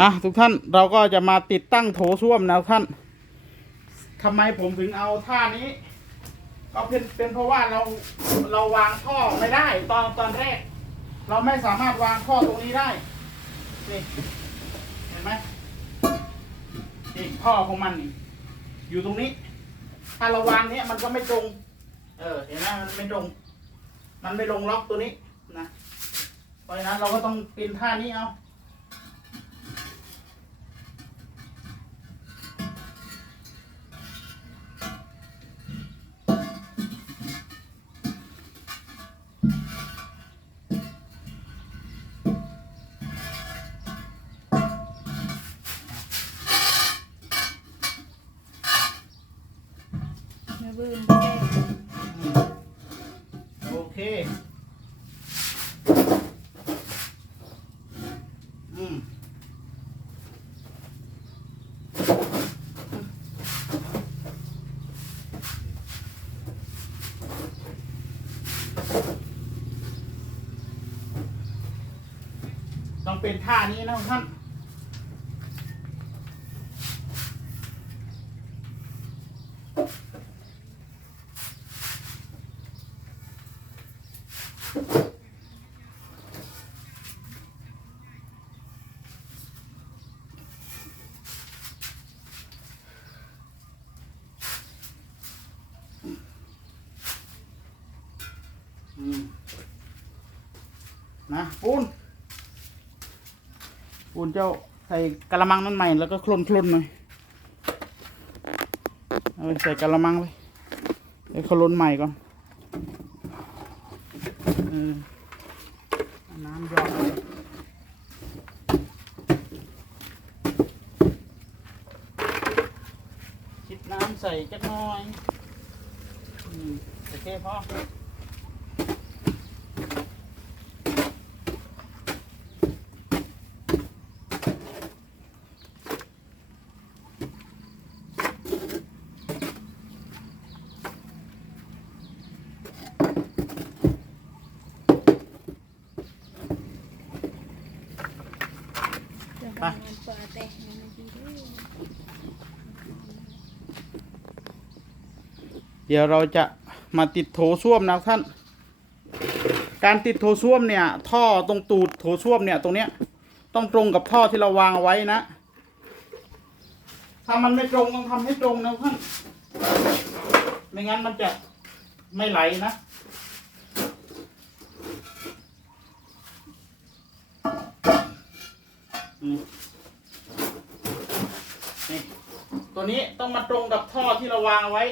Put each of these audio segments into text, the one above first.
อะทุกท่านเราก็จะมาติดตั้งโถส้วมนะท่านทำไมผมถึงเอาท่านี้ ก็เป็นเป็นเพราะว่าเราเราวางท่อไม่ได้ ตอนตอนแรก เราไม่สามารถวางท่อตรงนี้ได้นี่เห็นไหมนี่ท่อของมันนี่อยู่ตรงนี้ ถ้าเราวางเนี้ยมันก็ไม่ตรง เออเห็นไหมมันไม่ตรง มันไม่ลงล็อกตัวนี้นะเพราะฉะนั้นเราก็ต้องเปีนท่านี้เอา เนื้อบืนแป้งโอเค อืมต้องเป็นท่านี้นะท่าน อืม นะปูนปูนเจ้าใส่กระมังนั่นใหม่แล้วก็คลุนคลุนหน่อยเอาไปใส่กระมังไปเดี๋ยวคลุนใหม่ก่อนเออน้ำหยอดคิดน้ำใส่จักน่อยอืมโอเคพ่อ เดี๋ยวทำงานเปิดแต่งงานดีด้วย เดี๋ยวเราจะมาติดโถส้วมนะท่าน การติดโถส้วมเนี่ย ท่อตรงตูดโถส้วมเนี่ยตรงเนี้ยต้องตรงกับท่อที่เราวางเอาไว้นะ ถ้ามันไม่ตรงต้องทำให้ตรงนะท่าน ไม่งั้นมันจะไม่ไหลนะตัวนี้ต้องมาตรงกับท่อที่เราวางไว้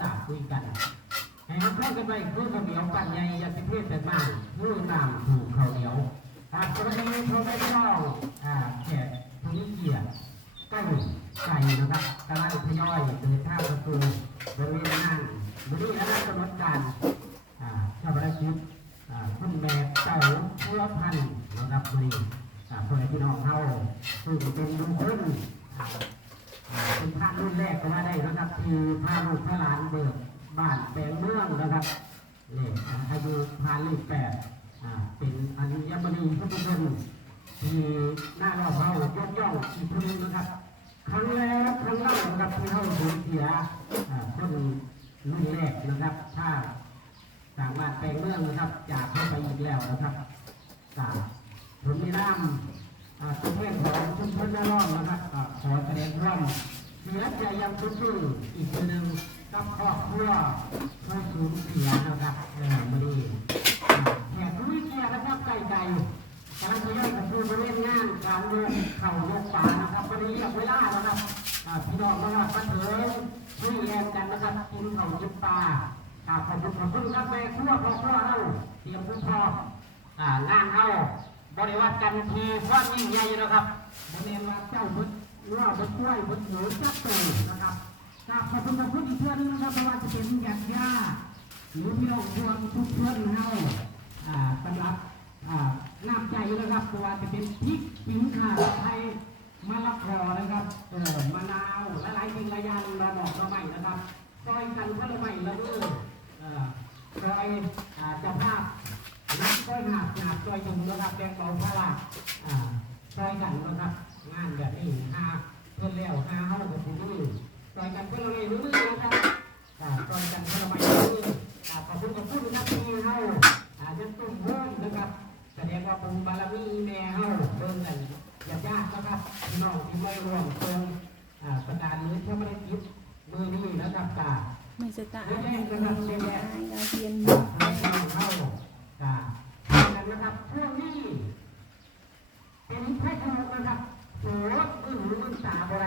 ตาคุยกันให้เขาเข้ากันไปคือเขาเหนียวกันใหญ่ยาสิเพศแต่บ้านมือตามถูกเขาเหนียวหากกรณีเขาไม่ต้องอ่าแขกผู้นี้เกียรติใกล้ไก่นะครับกำลังทยอยเดินทางประตูบริเวณนั้นบริเวณนั้นกำหนดการอ่าชาวบ้านคิดอ่าคุณแม่เจ้าเพื่อพันนะครับบริอ่าคนที่น้องเขาซึ่งเป็นลุงคนอ่าเป็นพระรุ่นแรกก็ว่าได้ คือพระลูกพระหลานเบิกบ้านแปลงเมืองนะครับเลขอายุพานเลขแปดเป็นอัญมณีพุทธชนที่หน้ารอบเรายกย่องอีกคนนึงนะครับครั้งแล้วครั้งเล่านะครับที่เขาสูญเสียคนรุ่นแรกนะครับ ถ้าสามารถแปลงเมืองนะครับจากเข้าไปอีกแล้วนะครับสามผมมีน้ำอ่าตัวแทนของชุมชนแม่ร่องนะครับขอแสดงความ เสียใจยังสุดซึ้งอีกทีหนึ่งกับครอบครัวผู้สูญเสียนะครับเออมาดีแขกผู้มีเกียรตินะครับใจใจกำลังจะย่อยกับผู้บริเวณงานการเมืองเข่ายกป่านะครับวันนี้เรียกเวลานะครับอ่าพี่น้องนะครับมาเถิงช่วยแยกกันนะครับกินเข่ายกป่าอ่าขอบคุณขอบคุณครับแม่ครัวพ่อครัวเฮาเตรียมผู้พร้อมอ่างานเฮาบริวัติกันทีความยิ่งใหญ่นะครับบริเวณว่าเจ้าบุ ตรว่าบุตรกล้วยบุตรหมูจับตูนะครับกราบขอบคุณขอบคุณอีกเพื่อนนึงนะครับเพราะว่าจะเป็นหยาดยาหรือพี่น้องชวนทุกเพื่อนเฮาอ่าสำหรับอ่าน้ำใจนะครับเพราะว่าจะเป็นพริกผิงข่าไทยมะละกอนะครับเอ่อมะนาวและหลายสิ่งหลายอย่างเราบอกเราใหม่นะครับซอยกันก็เลยใหม่ละเด้อเออซอยอ่าจ้าภาพนักก็หนักหนักซอยจุ่มนะครับแบงเบาพละอ่าซอยกันนะครับ งานแบบนี้หาเพื่อนแล้วหาเฮากับผู้นี้ซอยกันเพื่อนเราเลยรู้ๆนะครับอ่าซอยกันเพื่อนเราไม่รู้อ่าขอบคุณขอบคุณนะครับที่เฮาอ่ายังตุ้มเพิ่มนะครับแสดงว่าบุญบารมีแม่เฮาเบิ่งกันอย่ายากนะครับพี่น้องที่ไม่รวมเพิ่งอ่าประการนี้เท่าไม่ได้คิดมือนี้นะครับกาไม่สตาร์ทให้คนเรียนเราเรียนให้เราเข้าอ่ากันนะครับช่วงนี้เป็นแค่ทองนะครับ โสดมือหูมันตาบ่ไร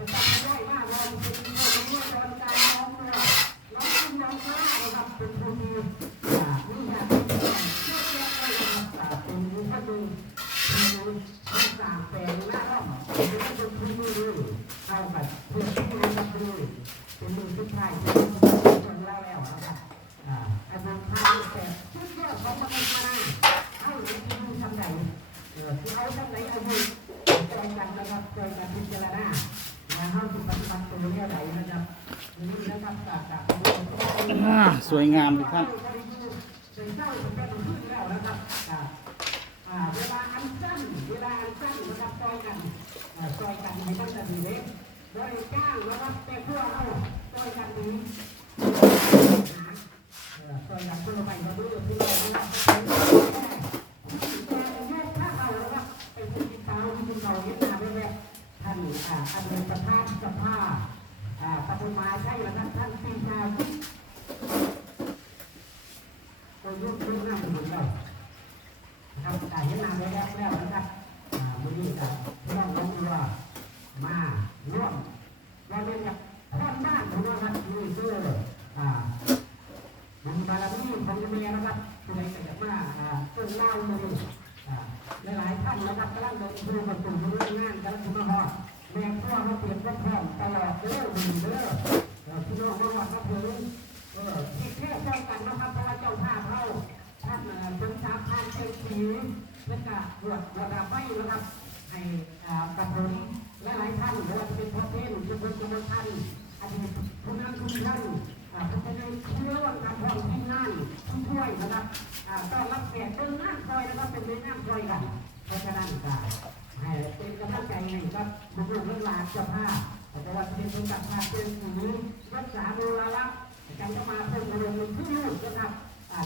จะจับได้หน้ สวยงามทุกท่านท่านประธานสภาปัจจุบันใช่แล้วท่านปีชา Пойдем. ทั้งสามท่านใช้สีและก็บวชระดับไม่นะครับไอ้กับผมและหลายท่านไม่ว่าเป็นพระเทนจุบุจุบุท่านอดีตผู้นำชุมชนผู้เป็นเชื้อว่าการพร้องที่นั่นผู้ช่วยนะครับต้อนรับแขกเป็นนั่งคอยนะครับเป็นในนั่งคอยกันเพราะฉะนั้นก็ให้เป็นกำลังใจให้ครับบุคคลทั้งหลายเจ้าภาพแต่ว่าเป็นคนจัดภาพเป็นผู้รักษาโมลาลักษณ์การจะมาเพิ่มอเพิ่มขึ้นนะครับ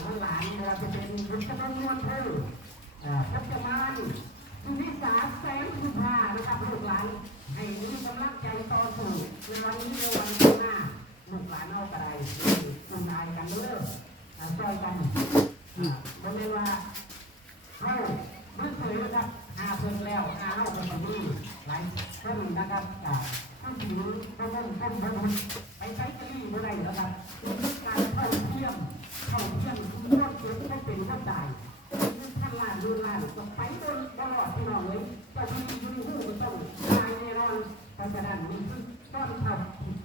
ลูกหลานเราจะเป็นรุชนนวลเธอพัฒมานสุนิสาแสงคุณภานะครับลูกหลานให้มีกำลังใจต่อสู้ในวันนี้ในวันข้างหน้าลูกหลานเอาอะไรดูนายกันเด้อช่วยกัน ราะฉะนั้นนี่ต้องทำ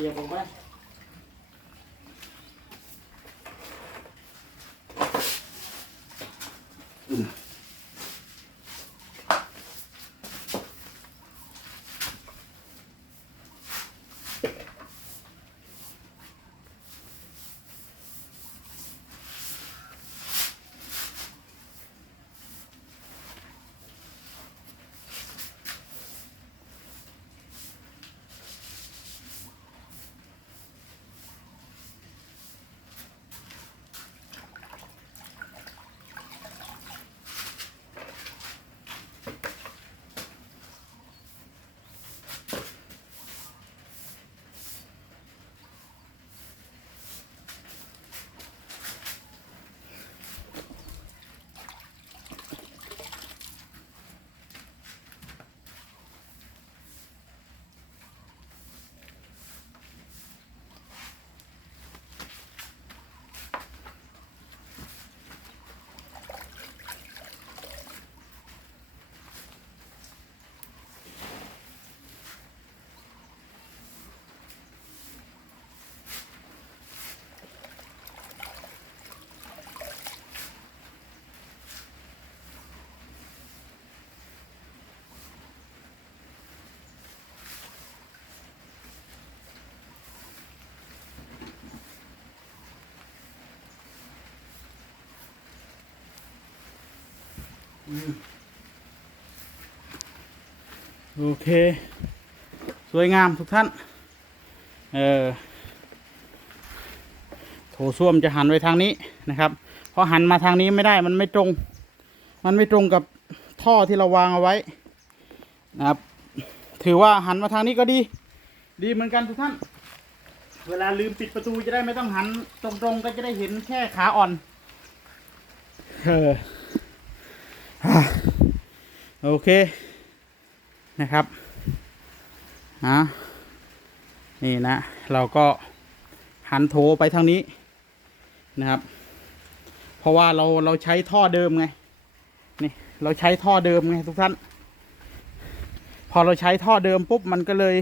也不卖 โอเค สวยงามทุกท่าน เออโถส้วมจะหันไปทางนี้นะครับ เพราะหันมาทางนี้ไม่ได้มันไม่ตรง มันไม่ตรงกับท่อที่เราวางเอาไว้นะครับ ถือว่าหันมาทางนี้ก็ดี ดีเหมือนกันทุกท่าน เวลาลืมปิดประตูจะได้ไม่ต้องหันตรงๆก็จะได้เห็นแค่ขาอ่อน เออ โอเคนะครับอะนี่นะ เราก็หันโถไปทางนี้นะครับ เพราะว่าเราเราใช้ท่อเดิมไงนี่เราใช้ท่อเดิมไงทุกท่าน พอเราใช้ท่อเดิมปุ๊บมันก็เลย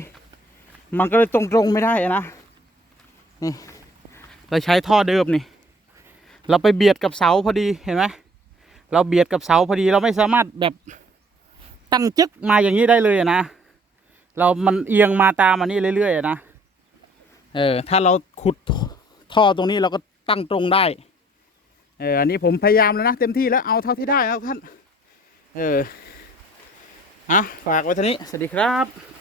มันก็เลยตรงๆไม่ได้อะนะนี่เราใช้ท่อเดิมนี่ เราไปเบียดกับเสาพอดีเห็นไหม เราเบียดกับเสาพอดีเราไม่สามารถแบบตั้งจึกมาอย่างนี้ได้เลยนะ เรามันเอียงมาตามอันนี้เรื่อยๆนะ เออ ถ้าเราขุดท่อตรงนี้เราก็ตั้งตรงได้ เออ อันนี้ผมพยายามแล้วนะเต็มที่แล้วเอาเท่าที่ได้แล้วท่าน เออ อะ ฝากไว้ท่านี้ สวัสดีครับ